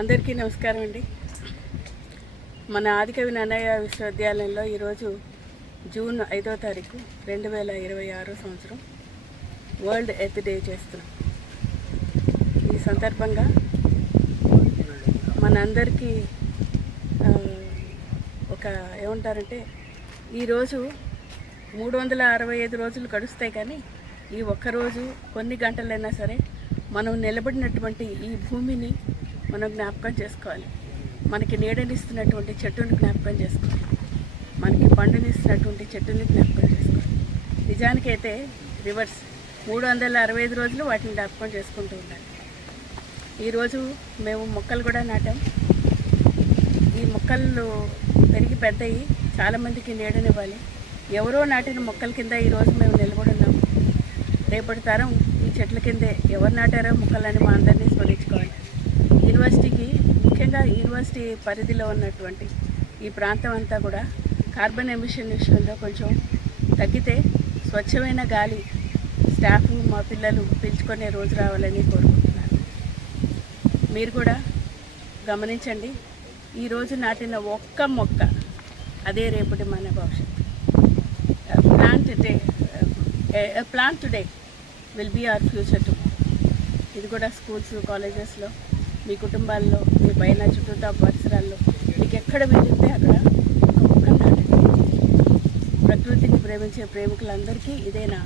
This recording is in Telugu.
అందరికీ నమస్కారం అండి. మన ఆదికవి నన్నయ్య విశ్వవిద్యాలయంలో ఈరోజు జూన్ 5వ తారీఖు 2026 సంవత్సరం వరల్డ్ ఎర్త్ డే చేస్తున్నాం. ఈ సందర్భంగా మనందరికీ ఒక ఏమంటారంటే ఈరోజు 365 రోజులు గడుస్తాయి, కానీ ఈ ఒక్కరోజు కొన్ని గంటలైనా సరే మనం నిలబడినటువంటి ఈ భూమిని మనం జ్ఞాపకం చేసుకోవాలి. మనకి నీడనిస్తున్నటువంటి చెట్టుని జ్ఞాపకం చేసుకోవాలి. మనకి పండునిస్తున్నటువంటి చెట్టుని జ్ఞాపకం చేసుకోవాలి. నిజానికైతే రివర్స్ 365 రోజులు వాటిని జ్ఞాపకం చేసుకుంటూ ఉండాలి. ఈరోజు మేము మొక్కలు కూడా నాటాం. ఈ మొక్కలు పెరిగి పెద్దయి చాలామందికి నీడనివ్వాలి. ఎవరో నాటిన మొక్కల కింద ఈరోజు మేము నిలబడున్నాము. రేపటి తరం ఈ చెట్ల కిందే ఎవరు నాటారో మొక్కలని మా అందరినీ స్మరించుకోవాలి. యూనివర్సిటీకి, ముఖ్యంగా యూనివర్సిటీ పరిధిలో ఉన్నటువంటి ఈ ప్రాంతం అంతా కూడా కార్బన్ ఎమిషన్ విషయంలో కొంచెం తగ్గితే స్వచ్ఛమైన గాలి స్టాఫ్ మా పిల్లలు పీల్చుకునే రోజు రావాలని కోరుకుంటున్నాను. మీరు కూడా గమనించండి. ఈరోజు నాటిన ఒక్క మొక్క అదే రేపటి మన భవిష్యత్తు. Plant today will be our future tomorrow. ఇది కూడా స్కూల్స్, కాలేజెస్లో, మీ కుటుంబాల్లో, మీ పైన చుట్టూ పరిసరాల్లో మీకు ఎక్కడ వీలుంటే అక్కడ ఒక మొక్క నాటండి. ప్రకృతిని ప్రేమించే ప్రేమికులందరికీ ఇదే నా